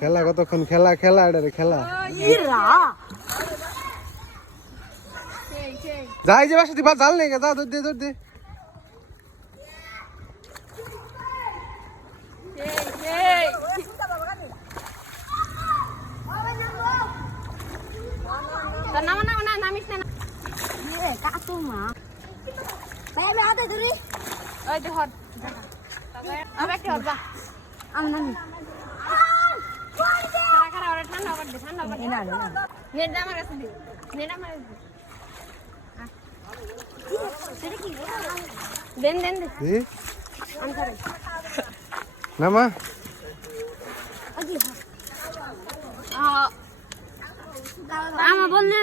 খেলা কতক্ষণ খেলা খেলা এটারে খেলা যাই যে বাসা দিবা জাল নেই যা দৌড় দে দৌড় দে নামা আমার বললে